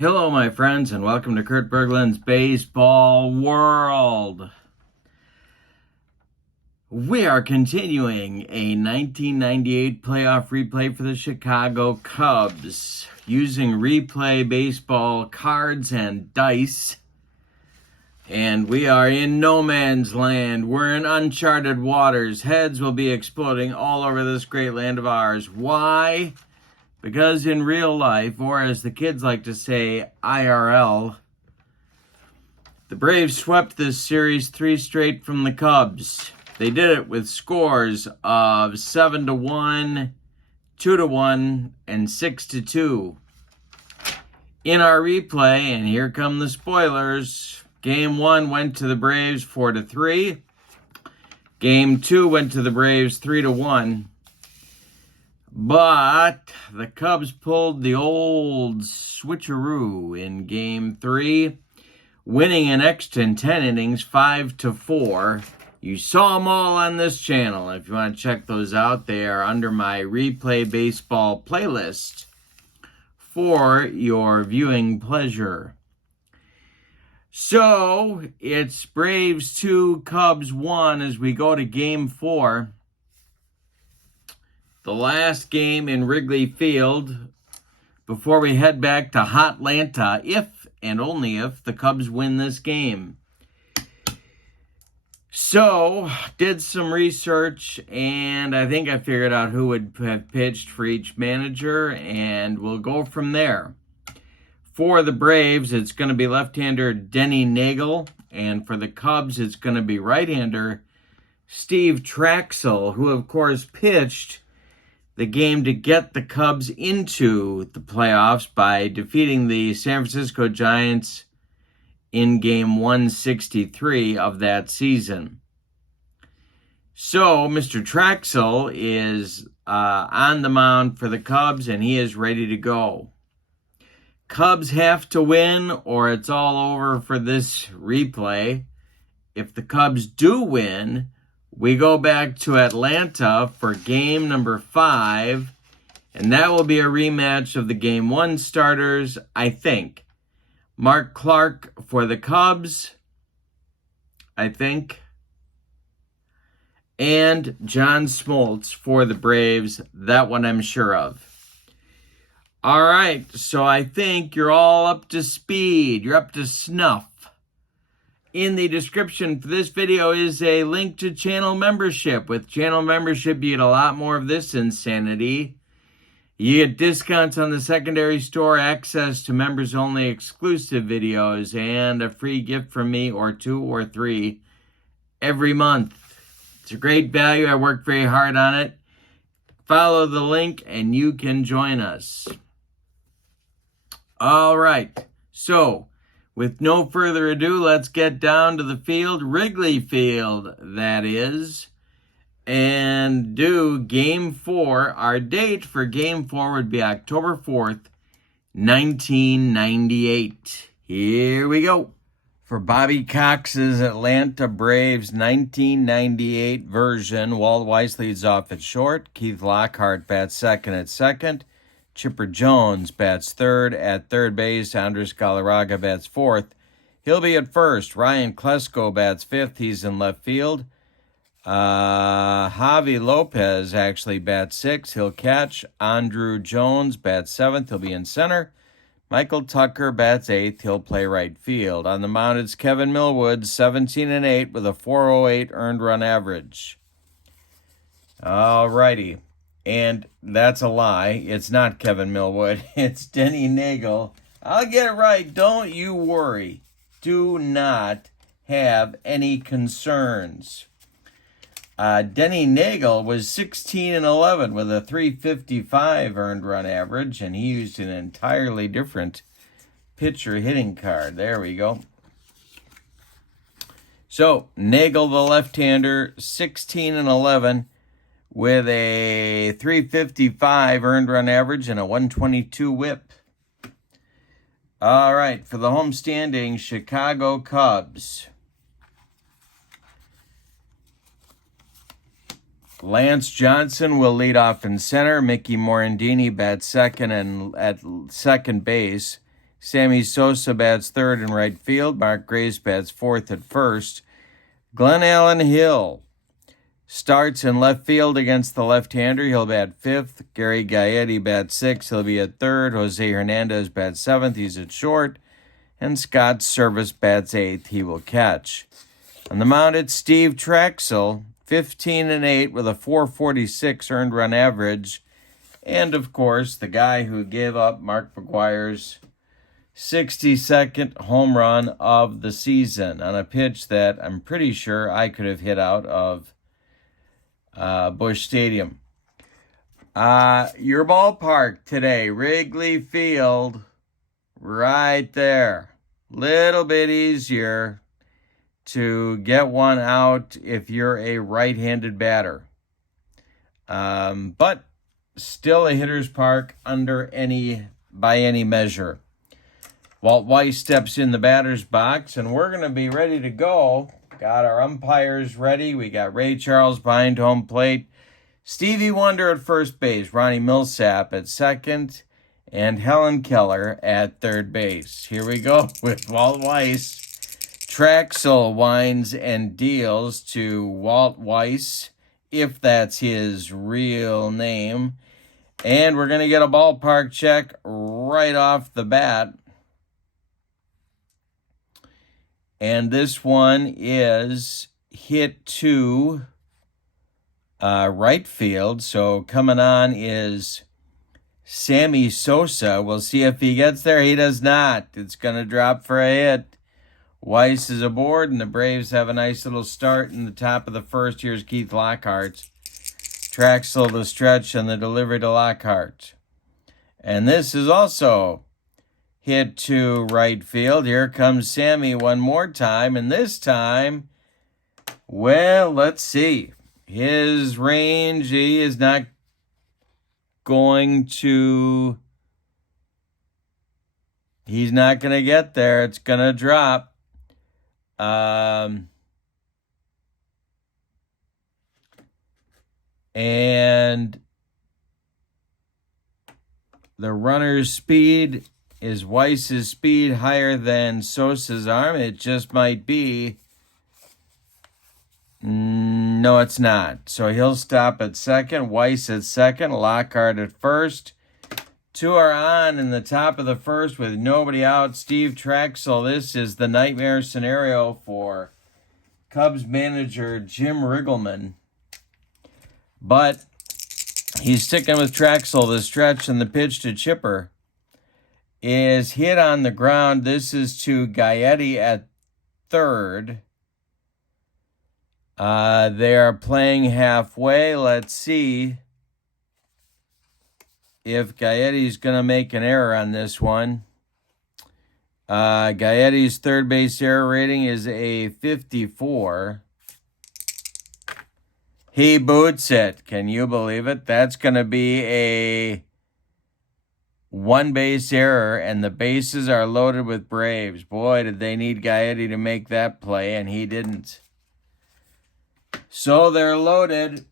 Hello, my friends, and welcome to Kurt Berglund's Baseball World. We are continuing a 1998 playoff replay for the Chicago Cubs using replay baseball cards and dice. And we are in no man's land. We're in uncharted waters. Heads will be exploding all over this great land of ours. Why? Because in real life, or as the kids like to say, IRL, the Braves swept this series 3 straight from the Cubs. They did it with scores of 7-1, 2-1, and 6-2. In our replay, and here come the spoilers, Game 1 went to the Braves 4-3. Game 2 went to the Braves 3-1. But the Cubs pulled the old switcheroo in Game 3, winning in extra 10 innings 5-4. You saw them all on this channel. If you want to check those out, they are under my Replay Baseball playlist for your viewing pleasure. So, it's Braves 2, Cubs 1 as we go to Game 4. The last game in Wrigley Field before we head back to Hotlanta, if and only if the Cubs win this game. So, did some research, and I think I figured out who would have pitched for each manager, and we'll go from there. For the Braves, it's going to be left-hander Denny Neagle, and for the Cubs, it's going to be right-hander Steve Trachsel, who, of course, pitched the game to get the Cubs into the playoffs by defeating the San Francisco Giants in Game 163 of that season. So, Mr. Trachsel is on the mound for the Cubs, and he is ready to go. Cubs have to win, or it's all over for this replay. If the Cubs do win, we go back to Atlanta for game number 5, and that will be a rematch of the Game 1 starters, I think. Mark Clark for the Cubs, I think, and John Smoltz for the Braves. That one I'm sure of. All right, so I think you're all up to speed. You're up to snuff. In the description for this video is a link to channel membership. With channel membership, you get a lot more of this insanity. You get discounts on the secondary store, access to members-only exclusive videos, and a free gift from me, or 2 or 3, every month. It's a great value. I worked very hard on it. Follow the link, and you can join us. All right, so with no further ado, let's get down to the field, Wrigley Field, that is, and do Game 4. Our date for Game 4 would be October 4th, 1998. Here we go. For Bobby Cox's Atlanta Braves 1998 version, Walt Weiss leads off at short. Keith Lockhart bats second at second. Chipper Jones bats third. At third base, Andres Galarraga bats fourth. He'll be at first. Ryan Klesko bats fifth. He's in left field. Javi Lopez actually bats sixth. He'll catch. Andrew Jones bats seventh. He'll be in center. Michael Tucker bats eighth. He'll play right field. On the mound, it's Kevin Millwood, 17-8 with a 4.08 earned run average. All righty. And that's a lie. It's not Kevin Millwood. It's Denny Neagle. I'll get it right. Don't you worry. Do not have any concerns. Denny Neagle was 16-11 with a 355 earned run average, and he used an entirely different pitcher hitting card. There we go. So, Neagle, the left-hander, 16-11 with a 355 earned run average and a 122 whip. All right, for the homestanding Chicago Cubs, Lance Johnson will lead off in center. Mickey Morandini bats second and at second base. Sammy Sosa bats third in right field. Mark Grace bats fourth at first. Glenn Allen Hill starts in left field against the left-hander. He'll bat fifth. Gary Gaetti bats sixth. He'll be at third. Jose Hernandez bats seventh. He's at short. And Scott Service bats eighth. He will catch. On the mound, it's Steve Trachsel, 15-8 with a 446 earned run average. And, of course, the guy who gave up Mark McGwire's 62nd home run of the season on a pitch that I'm pretty sure I could have hit out of Busch Stadium. Your ballpark today, Wrigley Field, right there. Little bit easier to get one out if you're a right-handed batter. But still a hitter's park by any measure. Walt Weiss steps in the batter's box, and we're going to be ready to go. Got our umpires ready. We got Ray Charles behind home plate. Stevie Wonder at first base. Ronnie Millsap at second. And Helen Keller at third base. Here we go with Walt Weiss. Trachsel winds and deals to Walt Weiss, if that's his real name. And we're going to get a ballpark check right off the bat. And this one is hit to right field. So coming on is Sammy Sosa. We'll see if he gets there. He does not. It's going to drop for a hit. Weiss is aboard, and the Braves have a nice little start in the top of the first. Here's Keith Lockhart. Trachsel the stretch and the delivery to Lockhart. And this is also hit to right field. Here comes Sammy one more time, and this time, well, let's see. His range, he is not going to... He's not going to get there. It's going to drop. And the runner's speed is Weiss's speed higher than Sosa's arm. It just might be. No, it's not. So he'll stop at second. Weiss at second. Lockhart at first. Two are on in the top of the first with nobody out. Steve Trachsel. This is the nightmare scenario for Cubs manager Jim Riggleman. But he's sticking with Trachsel. The stretch and the pitch to Chipper is hit on the ground. This is to Gaetti at third. They are playing halfway. Let's see if Gaetti's going to make an error on this one. Gaetti's third base error rating is a 54. He boots it. Can you believe it? That's going to be a one base error, and the bases are loaded with Braves. Boy, did they need Gaetti to make that play, and he didn't. So they're loaded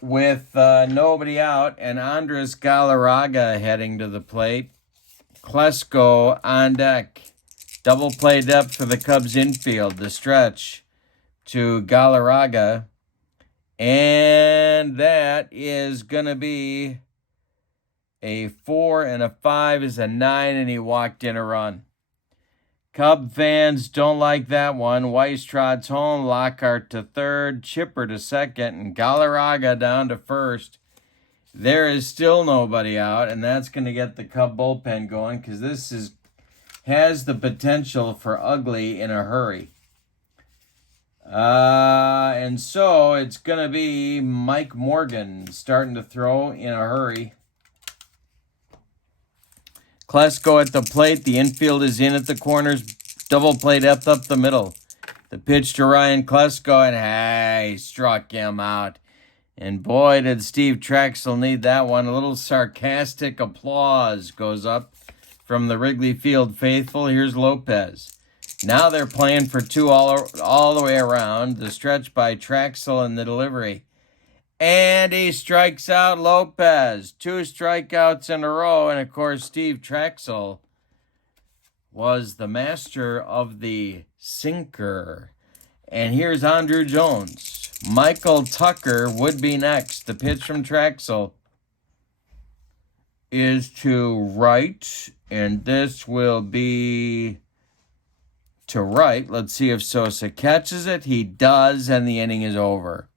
with nobody out, and Andres Galarraga heading to the plate. Klesko on deck. Double play depth for the Cubs infield. The stretch to Galarraga. And that is going to be a 4, and a 5 is a 9, and he walked in a run. Cub fans don't like that one. Weiss trots home, Lockhart to third, Chipper to second, and Galarraga down to first. There is still nobody out, and that's going to get the Cub bullpen going because this has the potential for ugly in a hurry. And so it's going to be Mike Morgan starting to throw in a hurry. Klesko at the plate. The infield is in at the corners. Double play depth up the middle. The pitch to Ryan Klesko, and he struck him out. And boy, did Steve Trachsel need that one. A little sarcastic applause goes up from the Wrigley Field faithful. Here's Lopez. Now they're playing for two all the way around. The stretch by Trachsel and the delivery. And he strikes out Lopez. 2 strikeouts in a row. And, of course, Steve Trachsel was the master of the sinker. And here's Andrew Jones. Michael Tucker would be next. The pitch from Trachsel is to right, and this will be to right. Let's see if Sosa catches it. He does, and the inning is over.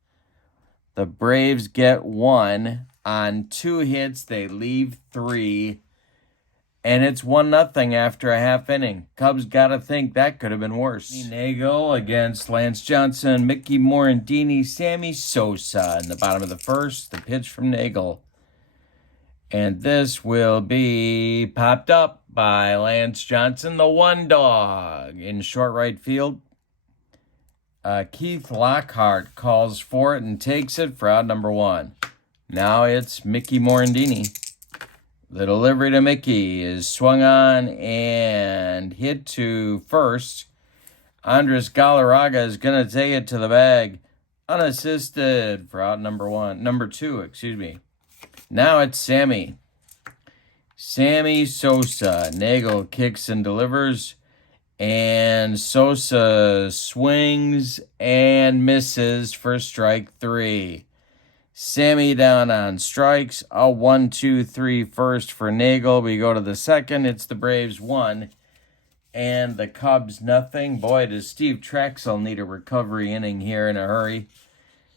The Braves get 1 on 2 hits. They leave 3, and it's 1-0 after a half inning. Cubs got to think that could have been worse. Neagle against Lance Johnson, Mickey Morandini, Sammy Sosa in the bottom of the first. The pitch from Neagle. And this will be popped up by Lance Johnson, the one dog, in short right field. Keith Lockhart calls for it and takes it for out number 1. Now it's Mickey Morandini. The delivery to Mickey is swung on and hit to first. Andres Galarraga is going to take it to the bag, unassisted for out number 2. Now it's Sammy Sosa. Neagle kicks and delivers, and Sosa swings and misses for strike 3. Sammy down on strikes. A 1-2-3 first for Neagle. We go to the second. It's the Braves 1 and the Cubs 0. Boy, does Steve Trachsel need a recovery inning here in a hurry.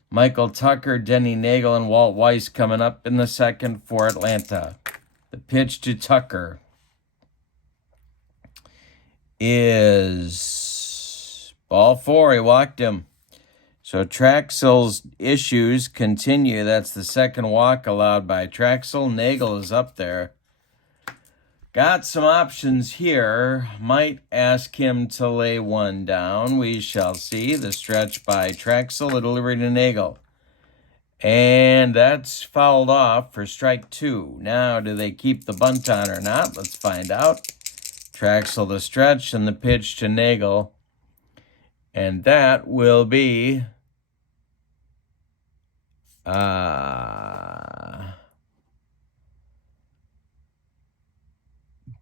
Michael Tucker, Denny Neagle, and Walt Weiss coming up in the second for Atlanta. The pitch to Tucker is ball 4. He walked him. So Trachsel's issues continue. That's the second walk allowed by Trachsel. Neagle is up there. Got some options here. Might ask him to lay one down. We shall see. The stretch by Trachsel. A delivery to Neagle. And that's fouled off for strike 2. Now, do they keep the bunt on or not? Let's find out. Trachsel the stretch and the pitch to Neagle. And that will be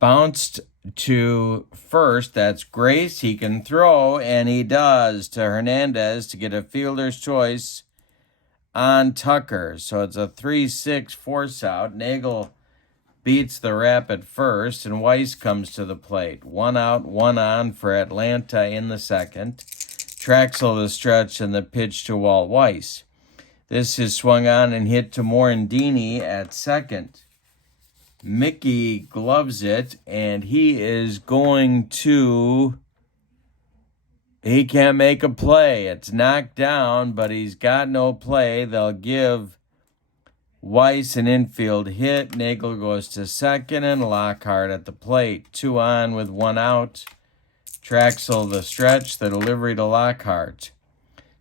bounced to first. That's Grace. He can throw, and he does, to Hernandez to get a fielder's choice on Tucker. So it's a 3-6 force out. Neagle beats the rap at first, and Weiss comes to the plate. 1 out, 1 on for Atlanta in the second. Trachsel the stretch and the pitch to Walt Weiss. This is swung on and hit to Morandini at second. Mickey gloves it, and he is going to... He can't make a play. It's knocked down, but he's got no play. They'll give Weiss an infield hit. Neagle goes to second, and Lockhart at the plate. 2 on with 1 out. Trachsel the stretch, the delivery to Lockhart.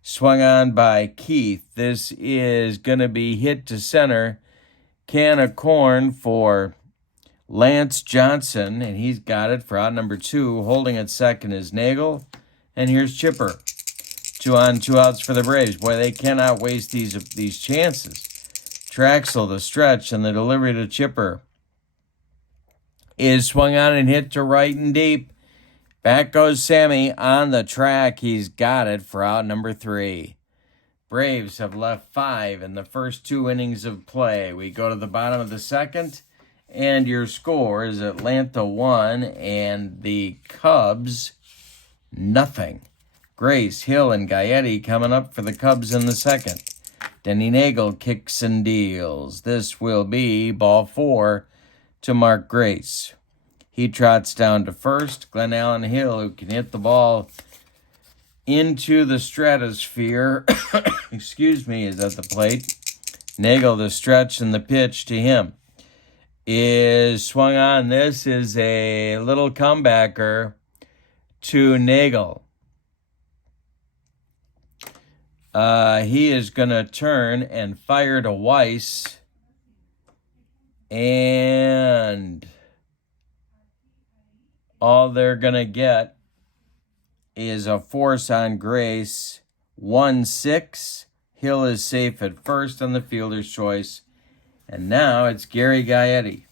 Swung on by Keith. This is going to be hit to center. Can of corn for Lance Johnson, and he's got it for out number 2. Holding at second is Neagle. And here's Chipper. 2 on, 2 outs for the Braves. Boy, they cannot waste these chances. Trachsel the stretch, and the delivery to Chipper is swung on and hit to right and deep. Back goes Sammy on the track. He's got it for out number 3. Braves have left 5 in the first 2 innings of play. We go to the bottom of the second, and your score is Atlanta 1 and the Cubs 0. Grace, Hill, and Gaetti coming up for the Cubs in the second. Denny Neagle kicks and deals. This will be ball 4 to Mark Grace. He trots down to first. Glenn Allen Hill, who can hit the ball into the stratosphere, is at the plate. Neagle the stretch, and the pitch to him is swung on. This is a little comebacker to Neagle. He is going to turn and fire to Weiss. And all they're going to get is a force on Grace. 1-6. Hill is safe at first on the fielder's choice. And now it's Gary Gaetti.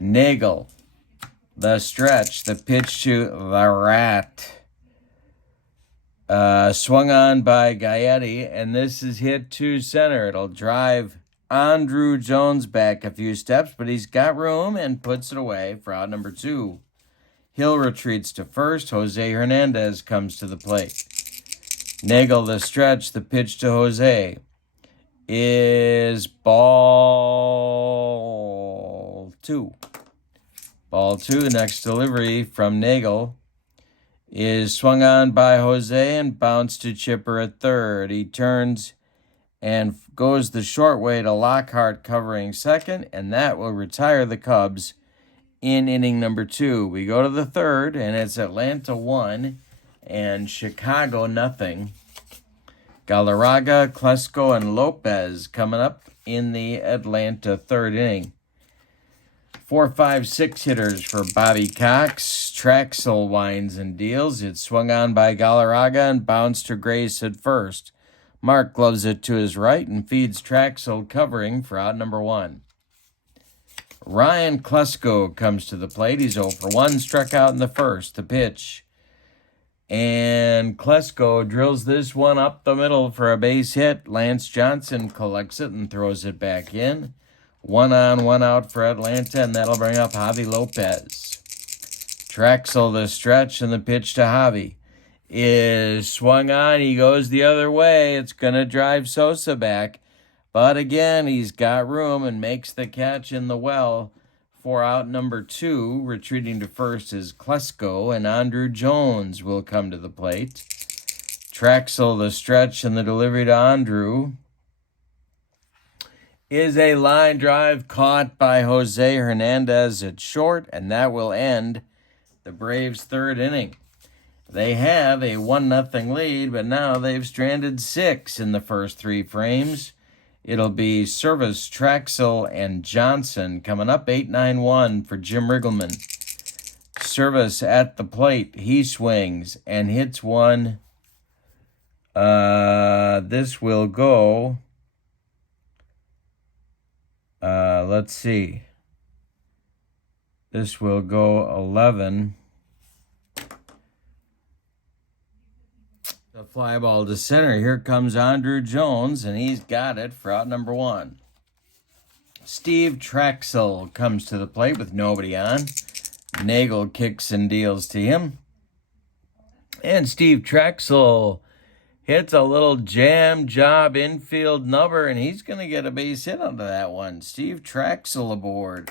Neagle the stretch, the pitch to the Rat. Swung on by Gaetti, and this is hit to center. It'll drive Andrew Jones back a few steps, but he's got room and puts it away for out number 2. Hill retreats to first. Jose Hernandez comes to the plate. Neagle the stretch. The pitch to Jose is ball 2. Ball 2. Next delivery from Neagle is swung on by Jose and bounced to Chipper at third. He turns and goes the short way to Lockhart covering second, and that will retire the Cubs in inning number 2. We go to the third, and it's Atlanta 1 and Chicago nothing. Galarraga, Klesko, and Lopez coming up in the Atlanta third inning. 4, 5, 6 hitters for Bobby Cox. Trachsel winds and deals. It's swung on by Galarraga and bounced to Grace at first. Mark gloves it to his right and feeds Trachsel covering for out number 1. Ryan Klesko comes to the plate. He's 0 for 1, struck out in the first. The pitch. And Klesko drills this one up the middle for a base hit. Lance Johnson collects it and throws it back in. 1 on, 1 out for Atlanta, and that'll bring up Javi Lopez. Trachsel the stretch, and the pitch to Javi is swung on. He goes the other way. It's going to drive Sosa back. But again, he's got room and makes the catch in the well for out number 2. Retreating to first is Klesko, and Andrew Jones will come to the plate. Trachsel the stretch, and the delivery to Andrew is a line drive caught by Jose Hernandez at short, and that will end the Braves' third inning. They have a 1-0 lead, but now they've stranded 6 in the first 3 frames. It'll be Service, Trachsel, and Johnson coming up. 8-9-1 for Jim Riggleman. Service at the plate. He swings and hits one. This will go. Let's see. This will go 11. The fly ball to center. Here comes Andrew Jones, and he's got it for out number 1. Steve Trachsel comes to the plate with nobody on. Neagle kicks and deals to him. And Steve Trachsel hits a little jam job infield number, and he's going to get a base hit onto that one. Steve Trachsel aboard.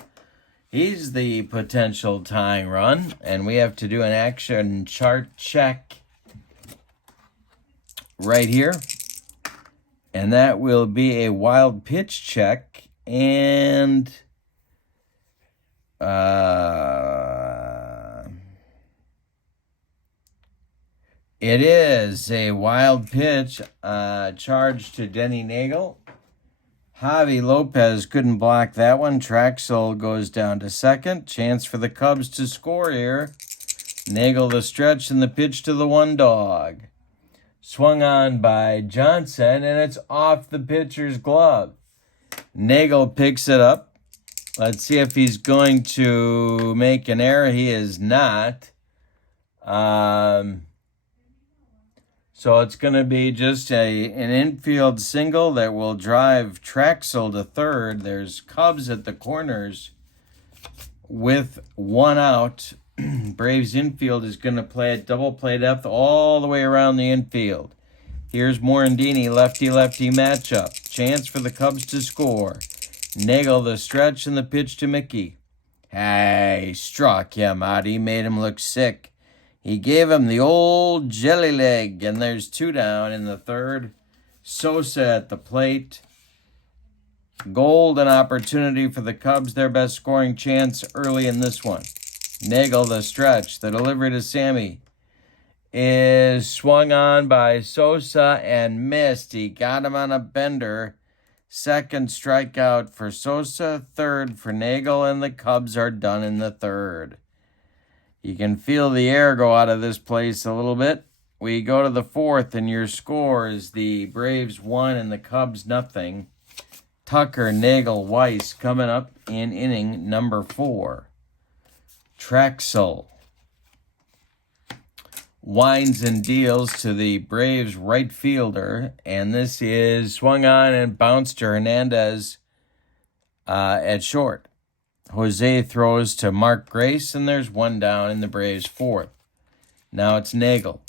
He's the potential tying run, and we have to do an action chart check right here. And that will be a wild pitch check, and it is a wild pitch charge to Denny Neagle. Javi Lopez couldn't block that one. Trachsel goes down to second. Chance for the Cubs to score here. Neagle the stretch, and the pitch to the 1 dog. Swung on by Johnson, and it's off the pitcher's glove. Neagle picks it up. Let's see if he's going to make an error. He is not. So it's going to be just an infield single that will drive Trachsel to third. There's Cubs at the corners with 1 out. Braves infield is going to play at double play depth all the way around the infield. Here's Morandini, lefty-lefty matchup. Chance for the Cubs to score. Neagle the stretch, and the pitch to Mickey. Hey, struck him out. He made him look sick. He gave him the old jelly leg, and there's 2 down in the third. Sosa at the plate. Golden opportunity for the Cubs, their best scoring chance early in this one. Neagle the stretch. The delivery to Sammy is swung on by Sosa and missed. He got him on a bender. Second strikeout for Sosa, third for Neagle, and the Cubs are done in the third. You can feel the air go out of this place a little bit. We go to the fourth, and your score is the Braves 1 and the Cubs nothing. Tucker, Neagle, Weiss coming up in inning number 4. Trachsel winds and deals to the Braves right fielder, and this is swung on and bounced to Hernandez at short. Jose throws to Mark Grace, and there's one down in the Braves' fourth. Now it's Neagle.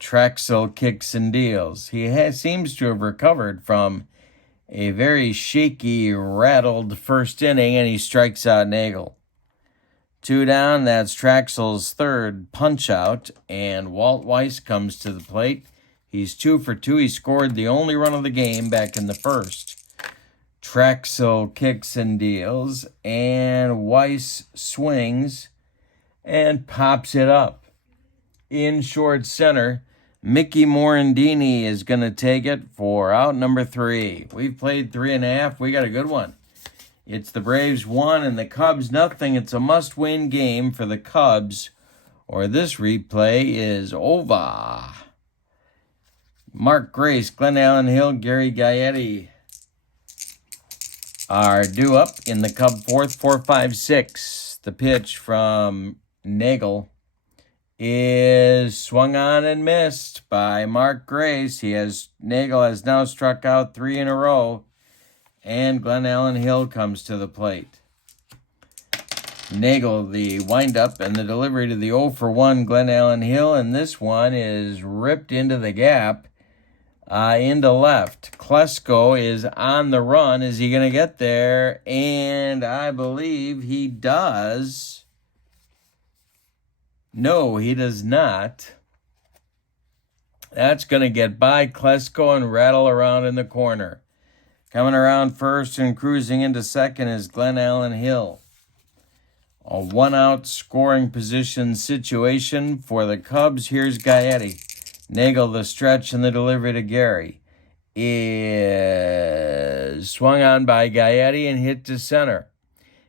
Trachsel kicks and deals. He seems to have recovered from a very shaky, rattled first inning, and he strikes out Neagle. 2 down, that's Trachsel's third punch-out, and Walt Weiss comes to the plate. He's 2 for 2. He scored the only run of the game back in the first. Trachsel kicks and deals, and Weiss swings and pops it up. In short center, Mickey Morandini is going to take it for out number 3. We've played 3.5. We got a good one. It's the Braves 1 and the Cubs nothing. It's a must-win game for the Cubs, or this replay is over. Mark Grace, Glenn Allen Hill, Gary Gaetti are due up in the Cub fourth, 4-5-6. The pitch from Neagle is swung on and missed by Mark Grace. Neagle has now struck out 3 in a row, and Glenn Allen Hill comes to the plate. Neagle, the windup and the delivery to the 0 for 1 Glenn Allen Hill, and this one is ripped into the gap, into left. Klesko is on the run. Is he going to get there? And I believe he does. No, he does not. That's going to get by Klesko and rattle around in the corner. Coming around first and cruising into second is Glenn Allen Hill. A 1-out scoring position situation for the Cubs. Here's Gaetti. Neagle, the stretch and the delivery to Gary, is swung on by Gaetti and hit to center.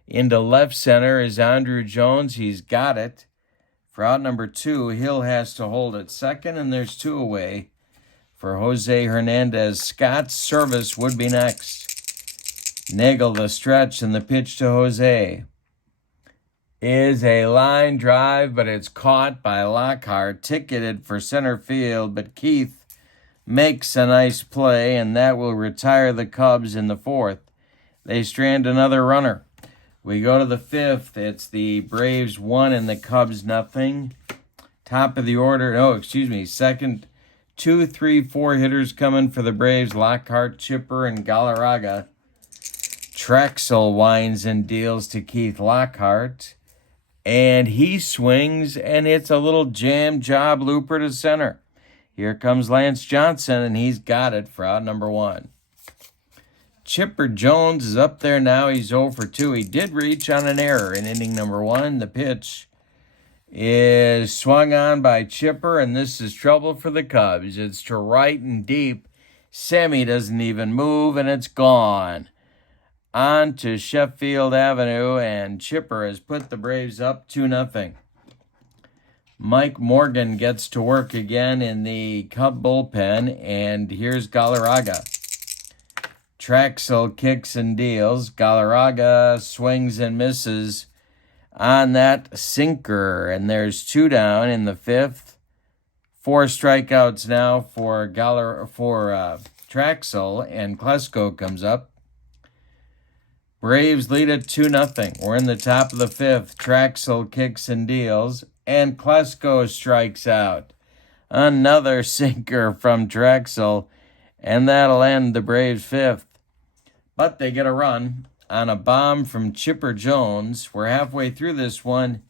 Into left center is Andrew Jones. He's got it. For out number 2, Hill has to hold at second, and there's 2 away for Jose Hernandez. Scott's service would be next. Neagle, the stretch and the pitch to Jose is a line drive, but it's caught by Lockhart, ticketed for center field, but Keith makes a nice play, and that will retire the Cubs in the fourth. They strand another runner. We go to the fifth. It's the Braves 1 and the Cubs nothing. Top of the order, second. 2, 3, 4 hitters coming for the Braves. Lockhart, Chipper, and Galarraga. Trachsel winds and deals to Keith Lockhart, and he swings, and it's a little jam job looper to center. Here comes Lance Johnson, and he's got it for out number 1. Chipper Jones is up there now. He's 0 for 2. He did reach on an error in inning number 1. The pitch is swung on by Chipper, and this is trouble for the Cubs. It's to right and deep. Sammy doesn't even move, and it's gone. On to Sheffield Avenue, and Chipper has put the Braves up 2-0. Mike Morgan gets to work again in the Cub bullpen, and here's Galarraga. Trachsel kicks and deals. Galarraga swings and misses on that sinker, and there's 2 down in the fifth. 4 strikeouts now for Trachsel, and Klesko comes up. Braves lead at 2-0. We're in the top of the fifth. Trachsel kicks and deals, and Klesko strikes out. Another sinker from Trachsel, and that'll end the Braves' fifth. But they get a run on a bomb from Chipper Jones. We're halfway through this one,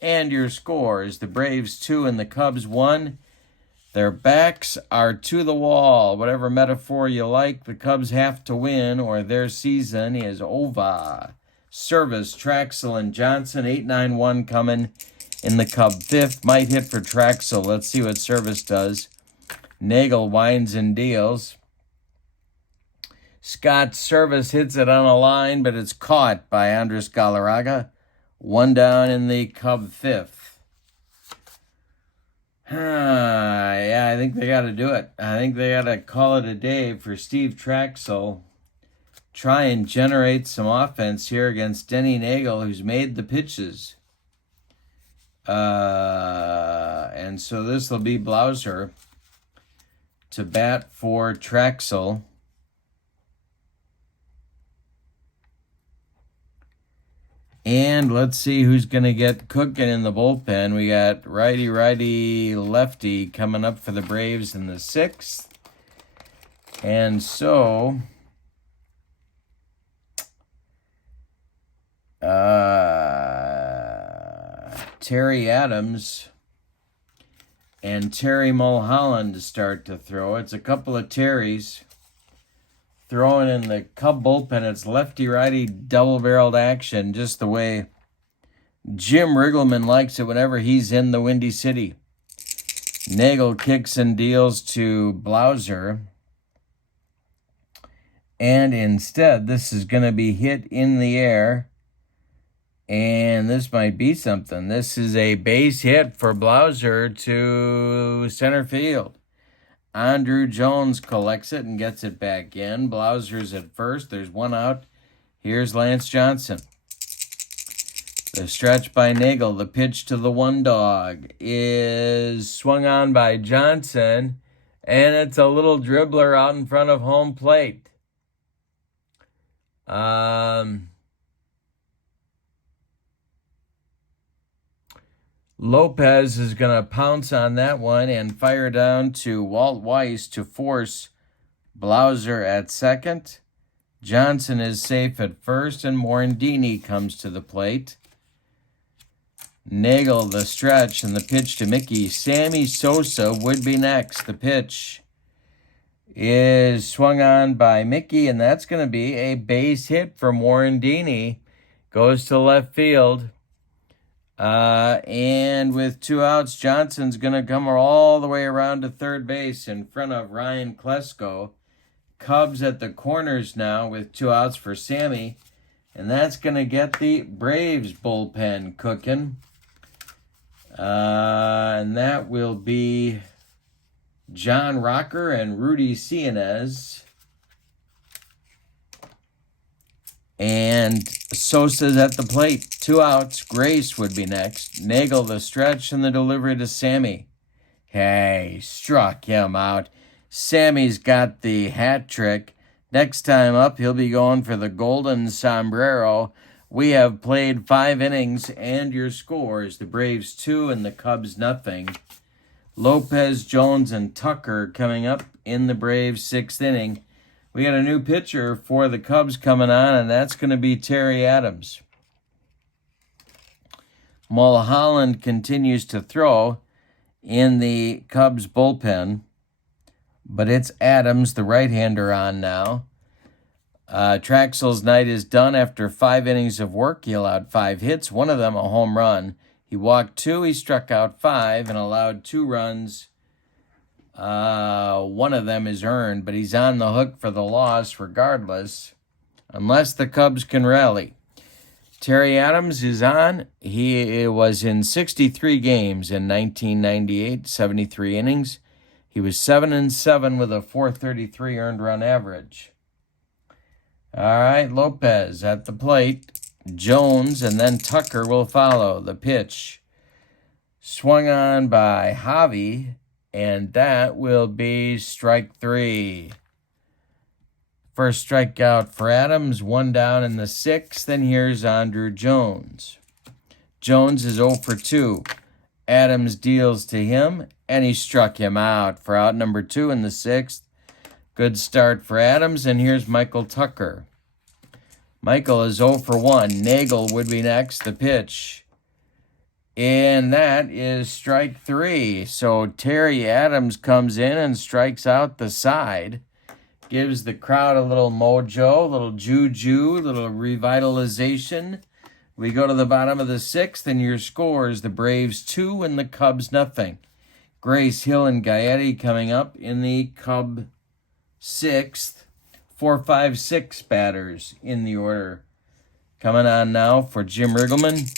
and your score is the Braves 2 and the Cubs 1. Their backs are to the wall. Whatever metaphor you like, the Cubs have to win or their season is over. Service, Trachsel and Johnson, 8-9-1 coming in the Cub fifth. Might hit for Trachsel. Let's see what Service does. Neagle winds and deals. Scott's Service hits it on a line, but it's caught by Andres Galarraga. 1 down in the Cub fifth. I think they got to do it. I think they got to call it a day for Steve Trachsel. Try and generate some offense here against Denny Neagle, who's made the pitches. And so this will be Blauser to bat for Trachsel. And let's see who's going to get cooking in the bullpen. We got righty, lefty coming up for the Braves in the 6th. And so, Terry Adams and Terry Mulholland to start to throw. It's a couple of Terrys throwing in the Cub bullpen. It's lefty-righty double-barreled action, just the way Jim Riggleman likes it whenever he's in the Windy City. Neagle kicks and deals to Blauser. And instead, this is going to be hit in the air. And this might be something. This is a base hit for Blauser to center field. Andrew Jones collects it and gets it back in. Blauser's at first. There's one out. Here's Lance Johnson. The stretch by Neagle. The pitch to the one dog is swung on by Johnson. And it's a little dribbler out in front of home plate. Lopez is going to pounce on that one and fire down to Walt Weiss to force Blauser at second. Johnson is safe at first, and Morandini comes to the plate. Neagle the stretch and the pitch to Mickey. Sammy Sosa would be next. The pitch is swung on by Mickey, and that's going to be a base hit for Morandini. Goes to left field. And with 2 outs, Johnson's going to come all the way around to third base in front of Ryan Klesko. Cubs at the corners now with 2 outs for Sammy. And that's going to get the Braves bullpen cooking. And that will be John Rocker and Rudy Cianez. And Sosa's at the plate. 2 outs. Grace would be next. Neagle the stretch and the delivery to Sammy. Hey, struck him out. Sammy's got the hat trick. Next time up, he'll be going for the golden sombrero. We have played 5 innings, and your scores: the Braves 2 and the Cubs nothing. Lopez, Jones, and Tucker coming up in the Braves 6th inning. We got a new pitcher for the Cubs coming on, and that's going to be Terry Adams. Mulholland continues to throw in the Cubs bullpen, but it's Adams, the right-hander, on now. Trachsel's night is done after 5 innings of work. He allowed 5 hits, one of them a home run. He walked 2, he struck out 5, and allowed 2 runs. One of them is earned, but he's on the hook for the loss regardless, unless the Cubs can rally. Terry Adams is on. He was in 63 games in 1998, 73 innings. He was 7-7 with a .433 earned run average. All right, Lopez at the plate. Jones and then Tucker will follow. The pitch swung on by Javi, and that will be strike 3. First strikeout for Adams, 1 down in the 6th. Then here's Andrew Jones. Jones is 0 for 2. Adams deals to him, and he struck him out for out number 2 in the 6th. Good start for Adams, and here's Michael Tucker. Michael is 0 for 1. Neagle would be next. The pitch. And that is strike 3. So Terry Adams comes in and strikes out the side. Gives the crowd a little mojo, a little juju, a little revitalization. We go to the bottom of the 6th, and your scores: the Braves 2 and the Cubs nothing. Grace, Hill, and Gaetti coming up in the Cub 6th. 4, 5, 6 batters in the order. Coming on now for Jim Riggleman.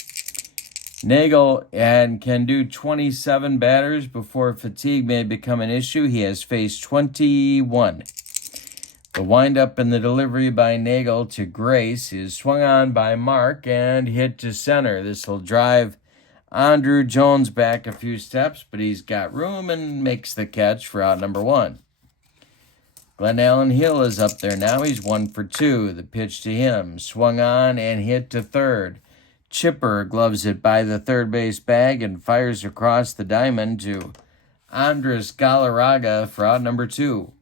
Neagle can do 27 batters before fatigue may become an issue. He has faced 21. The windup and the delivery by Neagle to Grace is swung on by Mark and hit to center. This will drive Andrew Jones back a few steps, but he's got room and makes the catch for out number 1. Glenn Allen Hill is up there now. He's 1 for 2. The pitch to him. Swung on and hit to third. Chipper gloves it by the third base bag and fires across the diamond to Andres Galarraga for out number 2.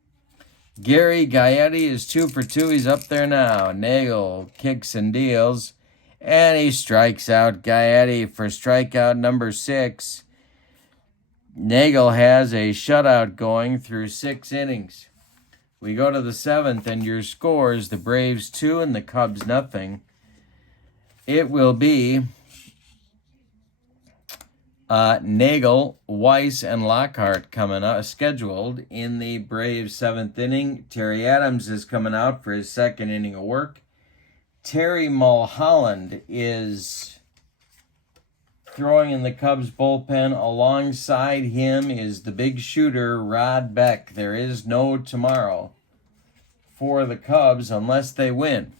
Gary Gaetti is 2 for 2. He's up there now. Neagle kicks and deals, and he strikes out Gaetti for strikeout number 6. Neagle has a shutout going through 6 innings. We go to the 7th, and your scores, the Braves 2 and the Cubs nothing. It will be Neagle, Weiss, and Lockhart coming up, scheduled in the Braves 7th inning. Terry Adams is coming out for his 2nd inning of work. Terry Mulholland is throwing in the Cubs bullpen. Alongside him is the big shooter, Rod Beck. There is no tomorrow for the Cubs unless they win.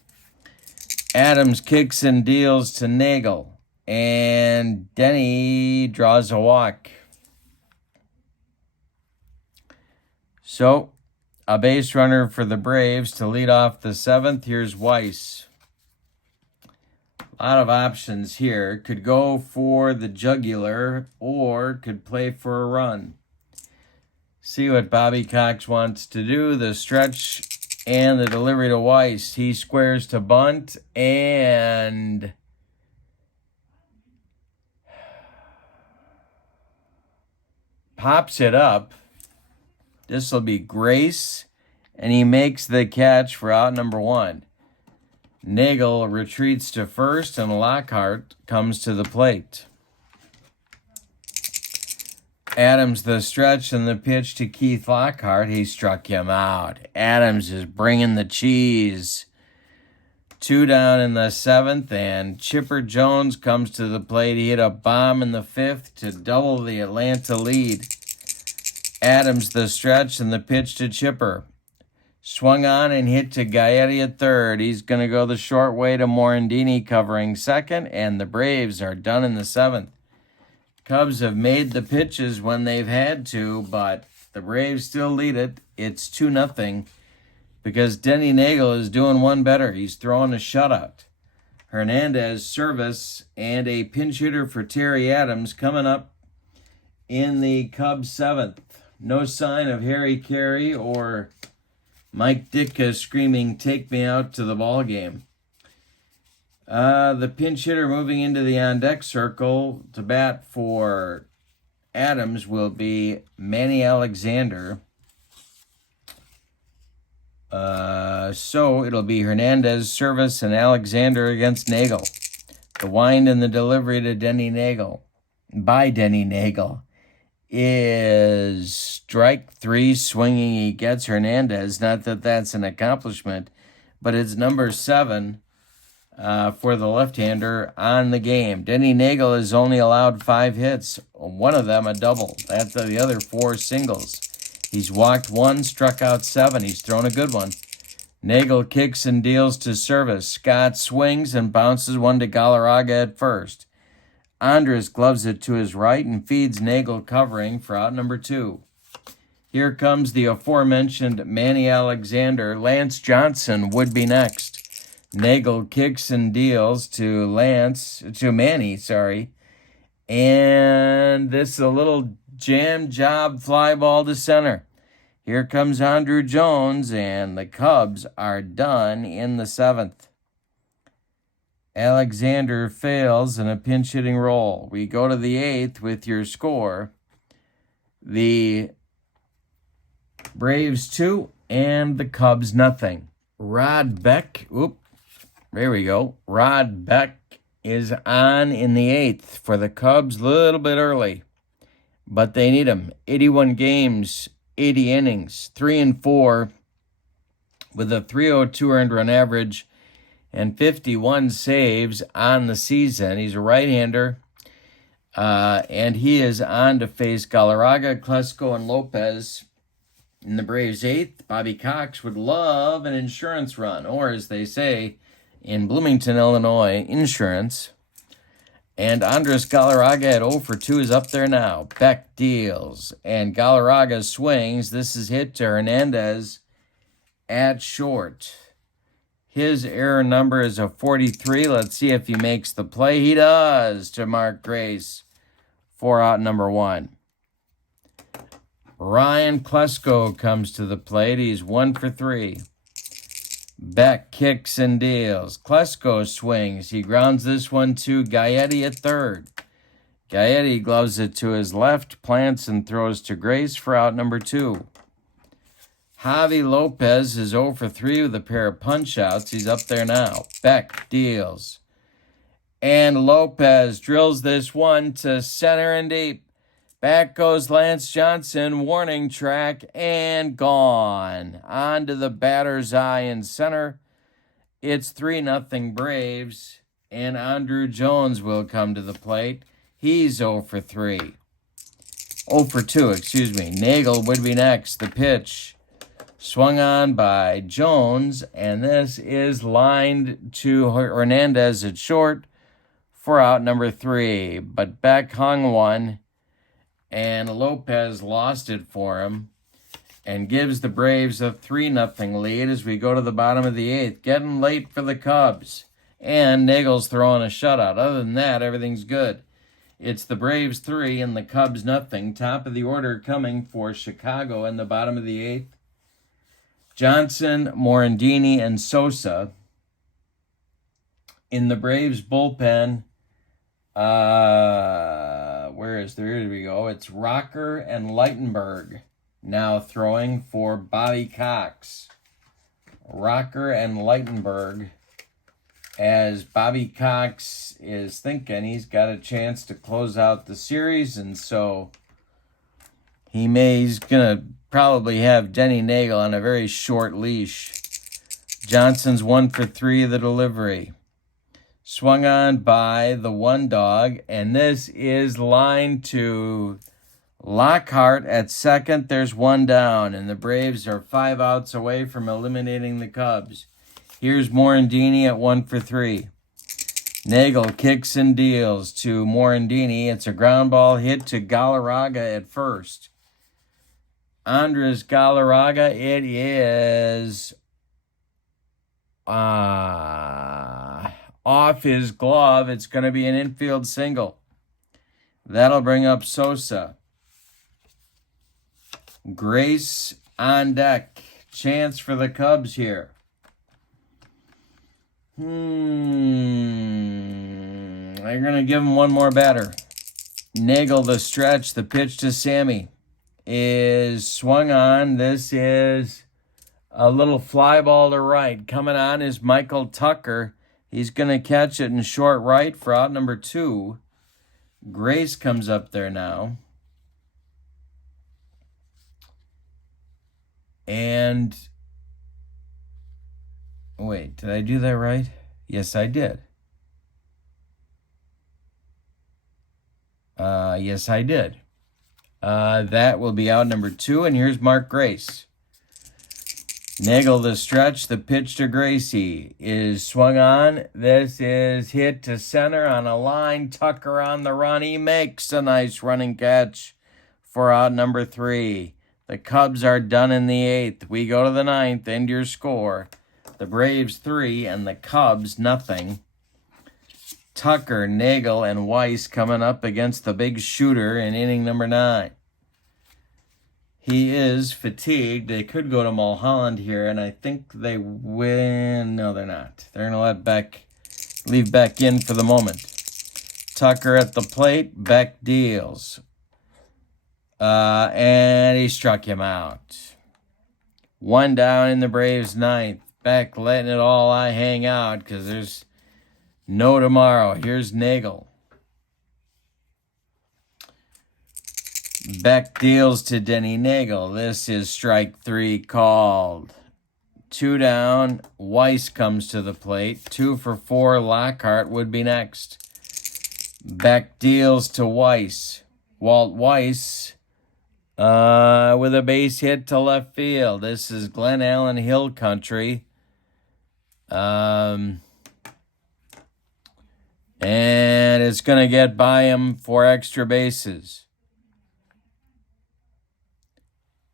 Adams kicks and deals to Neagle, and Denny draws a walk. So, a base runner for the Braves to lead off the 7th. Here's Weiss. A lot of options here. Could go for the jugular or could play for a run. See what Bobby Cox wants to do. The stretch and the delivery to Weiss. He squares to bunt and pops it up. This will be Grace, and he makes the catch for out number 1. Neagle retreats to first, and Lockhart comes to the plate. Adams the stretch and the pitch to Keith Lockhart. He struck him out. Adams is bringing the cheese. 2 down in the 7th, and Chipper Jones comes to the plate. He hit a bomb in the 5th to double the Atlanta lead. Adams the stretch and the pitch to Chipper. Swung on and hit to Gaetti at third. He's going to go the short way to Morandini covering second, and the Braves are done in the 7th. Cubs have made the pitches when they've had to, but the Braves still lead it. It's 2-0 because Denny Neagle is doing one better. He's throwing a shutout. Hernandez, service, and a pinch hitter for Terry Adams coming up in the Cubs 7th. No sign of Harry Carey or Mike Ditka screaming, "Take me out to the ball game." The pinch hitter moving into the on-deck circle to bat for Adams will be Manny Alexander. So it'll be Hernandez, service, and Alexander against Neagle. The wind and the delivery to Denny Neagle, by Denny Neagle, is strike 3 swinging. He gets Hernandez. Not that that's an accomplishment, but it's number 7 for the left-hander on the game. Denny Neagle has only allowed 5 hits, one of them a double. That's the other 4 singles. He's walked 1, struck out 7. He's thrown a good one. Neagle kicks and deals to service. Scott swings and bounces one to Galarraga at first. Andres gloves it to his right and feeds Neagle covering for out number 2. Here comes the aforementioned Manny Alexander. Lance Johnson would be next. Neagle kicks and deals to Manny, and this is a little jam job fly ball to center. Here comes Andrew Jones, and the Cubs are done in the 7th. Alexander fails in a pinch hitting role. We go to the 8th with your score. The Braves 2 and the Cubs nothing. Rod Beck is on in the 8th for the Cubs, a little bit early, but they need him. 81 games, 80 innings, 3-4 with a 302 earned run average and 51 saves on the season. He's a right-hander, and he is on to face Galarraga, Klesko, and Lopez in the Braves' 8th. Bobby Cox would love an insurance run, or as they say in Bloomington, Illinois, insurance. And Andres Galarraga at 0 for 2 is up there now. Beck deals. And Galarraga swings. This is hit to Hernandez at short. His error number is a 43. Let's see if he makes the play. He does to Mark Grace for out number 1. Ryan Klesko comes to the plate. He's 1 for 3. Beck kicks and deals. Klesko swings. He grounds this one to Gaetti at third. Gaetti gloves it to his left, plants and throws to Grace for out number 2. Javi Lopez is 0 for 3 with a pair of punch-outs. He's up there now. Beck deals. And Lopez drills this one to center and deep. Back goes Lance Johnson, warning track, and gone. On to the batter's eye in center. It's 3-0 Braves, and Andrew Jones will come to the plate. He's 0 for 3. 0 for 2, excuse me. Neagle would be next. The pitch swung on by Jones, and this is lined to Hernandez at short for out number 3. But Beck hung one, and Lopez lost it for him and gives the Braves a 3-0 lead as we go to the bottom of the 8th. Getting late for the Cubs, and Neagle's throwing a shutout. Other than that, everything's good. It's the Braves 3 and the Cubs 0. Top of the order coming for Chicago in the bottom of the 8th. Johnson, Morandini, and Sosa. In the Braves bullpen, here we go. It's Rocker and Lightenberg now throwing for Bobby Cox. Rocker and Lightenberg, as Bobby Cox is thinking he's got a chance to close out the series, and so he's going to probably have Denny Neagle on a very short leash. Johnson's 1 for 3 of the delivery. Swung on by the one dog, and this is lined to Lockhart at second. There's one down, and the Braves are 5 outs away from eliminating the Cubs. Here's Morandini at 1 for 3. Neagle kicks and deals to Morandini. It's a ground ball hit to Galarraga at first. Andres Galarraga, it is off his glove. It's going to be an infield single. That'll bring up Sosa. Grace on deck. Chance for the Cubs here. They're going to give him one more batter. Neagle the stretch. The pitch to Sammy is swung on. This is a little fly ball to right. Coming on is Michael Tucker. He's going to catch it in short right for out number 2. Grace comes up there now. And wait, did I do that right? Yes, I did. Yes, I did. That will be out number 2, and here's Mark Grace. Neagle the stretch. The pitch to Gracie is swung on. This is hit to center on a line. Tucker on the run. He makes a nice running catch for out number 3. The Cubs are done in the 8th. We go to the 9th. End your score. The Braves 3 and the Cubs 0. Tucker, Neagle, and Weiss coming up against the big shooter in inning number 9. He is fatigued. They could go to Mulholland here, and I think they win. No, they're not. They're going to leave Beck in for the moment. Tucker at the plate. Beck deals. And he struck him out. One down in the Braves 9th. Beck letting it all hang out because there's no tomorrow. Here's Neagle. Beck deals to Denny Neagle. This is strike 3 called. 2 down. Weiss comes to the plate. 2 for 4. Lockhart would be next. Beck deals to Weiss. Walt Weiss with a base hit to left field. This is Glen Allen Hill country. And it's going to get by him for extra bases.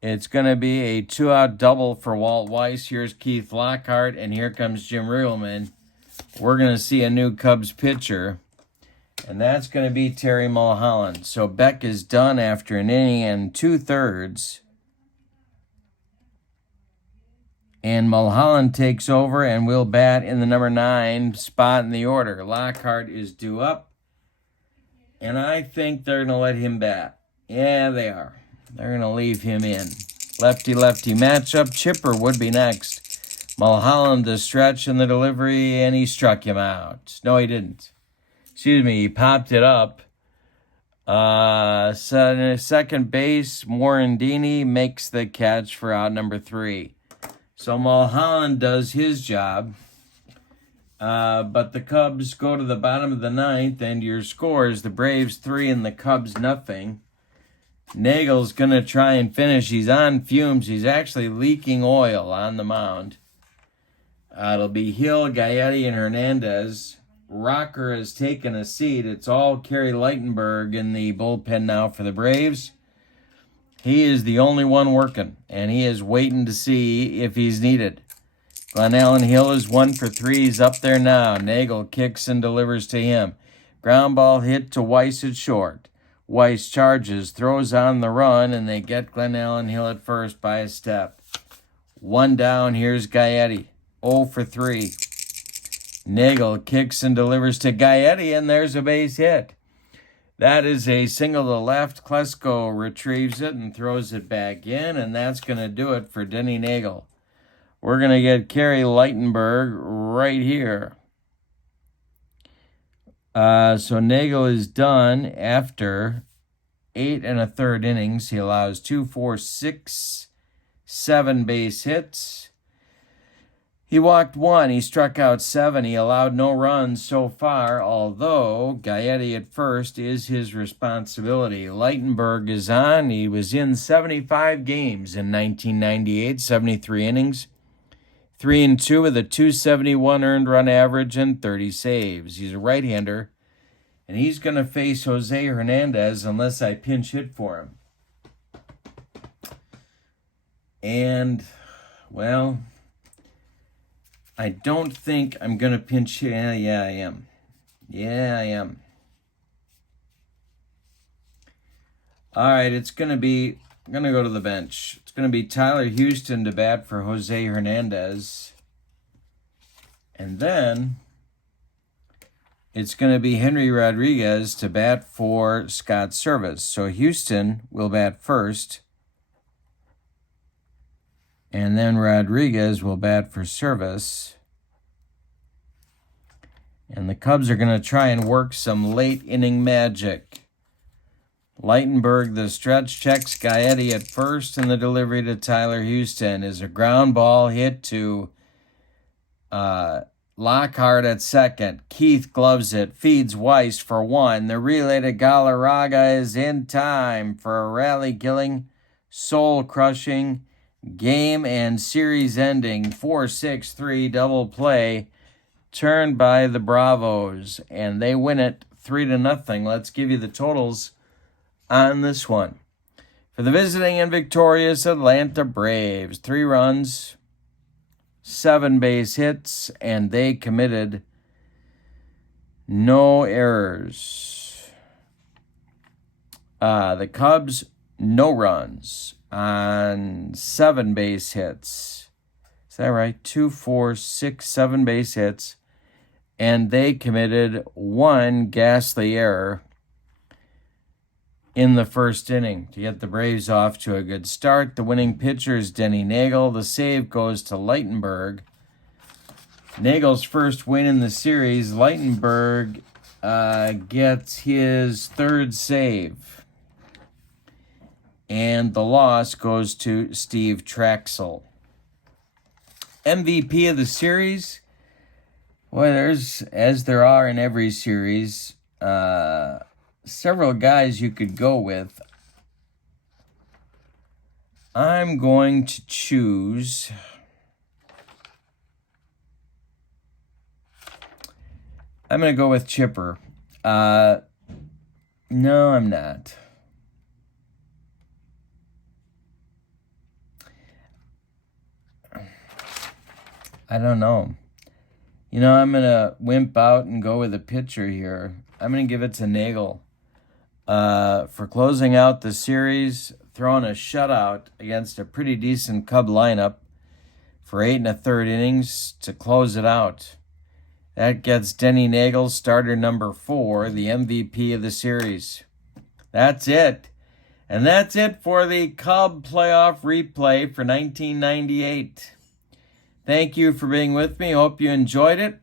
It's going to be a 2-out double for Walt Weiss. Here's Keith Lockhart, and here comes Jim Riggleman. We're going to see a new Cubs pitcher, and that's going to be Terry Mulholland. So Beck is done after an inning and 2/3. And Mulholland takes over and will bat in the number 9 spot in the order. Lockhart is due up, and I think they're going to let him bat. Yeah, they are. They're going to leave him in. Lefty-lefty matchup. Chipper would be next. Mulholland the stretch in the delivery, and he struck him out. No, he didn't. Excuse me, he popped it up. Second base, Morandini makes the catch for out number 3. So Mulholland does his job. But the Cubs go to the bottom of the 9th, and your score is the Braves 3 and the Cubs nothing. Neagle's going to try and finish. He's on fumes. He's actually leaking oil on the mound. It'll be Hill, Gaetti, and Hernandez. Rocker has taken a seat. It's all Kerry Lightenberg in the bullpen now for the Braves. He is the only one working, and he is waiting to see if he's needed. Glenallen Hill is 1 for 3. He's up there now. Neagle kicks and delivers to him. Ground ball hit to Weiss at short. Weiss charges, throws on the run, and they get Glenallen Hill at first by a step. 1 down, here's Gaetti. 0 for 3. Neagle kicks and delivers to Gaetti, and there's a base hit. That is a single to left. Klesko retrieves it and throws it back in, and that's going to do it for Denny Neagle. We're going to get Kerry Lightenberg right here. So Neagle is done after 8 1/3 innings. He allows 2, 4, 6, 7 base hits. He walked 1. He struck out 7. He allowed no runs so far, although Gaetti at first is his responsibility. Lightenberg is on. He was in 75 games in 1998, 73 innings. 3-2 with a 271 earned run average and 30 saves. He's a right-hander, and he's going to face Jose Hernandez unless I pinch hit for him. And, well, I don't think I'm going to pinch hit. Yeah, I am. Yeah, I am. All right, I'm going to go to the bench. It's going to be Tyler Houston to bat for Jose Hernandez. And then it's going to be Henry Rodriguez to bat for Scott Service. So Houston will bat first. And then Rodriguez will bat for Service. And the Cubs are going to try and work some late inning magic. Lightenberg, the stretch, checks Gaetti at first, and the delivery to Tyler Houston is a ground ball hit to Lockhart at second. Keith gloves it, feeds Weiss for 1. The relay to Galarraga is in time for a rally-killing, soul-crushing, game and series-ending 4-6-3 double play turned by the Bravos, and they win it 3-0. Let's give you the totals on this one. For the visiting and victorious Atlanta Braves, 3 runs, 7 base hits, and they committed no errors. The Cubs, no runs on 7 base hits. Is that right? 2, 4, 6, 7 base hits, and they committed 1 ghastly error in the first inning to get the Braves off to a good start. The winning pitcher is Denny Neagle. The save goes to Lightenberg. Nagle's first win in the series. Lightenberg gets his 3rd save. And the loss goes to Steve Trachsel. MVP of the series? Well, there's, as there are in every series, several guys you could go with. I'm going to choose I'm going to go with Chipper. No, I'm not. I don't know. I'm going to wimp out and go with a pitcher here. I'm going to give it to Neagle for closing out the series, throwing a shutout against a pretty decent Cub lineup for 8 1/3 innings to close it out. That gets Denny Neagle starter number 4, the MVP of the series. That's it. And that's it for the Cub playoff replay for 1998. Thank you for being with me. Hope you enjoyed it.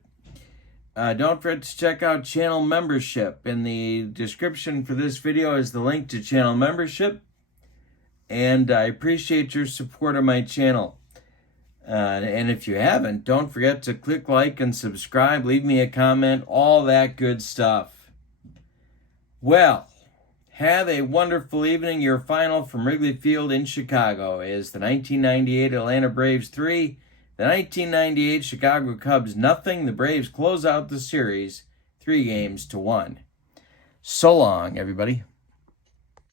Don't forget to check out channel membership. In the description for this video is the link to channel membership. And I appreciate your support of my channel. And if you haven't, don't forget to click like and subscribe, leave me a comment, all that good stuff. Well, have a wonderful evening. Your final from Wrigley Field in Chicago is the 1998 Atlanta Braves 3, the 1998 Chicago Cubs nothing. The Braves close out the series 3-1. So long, everybody.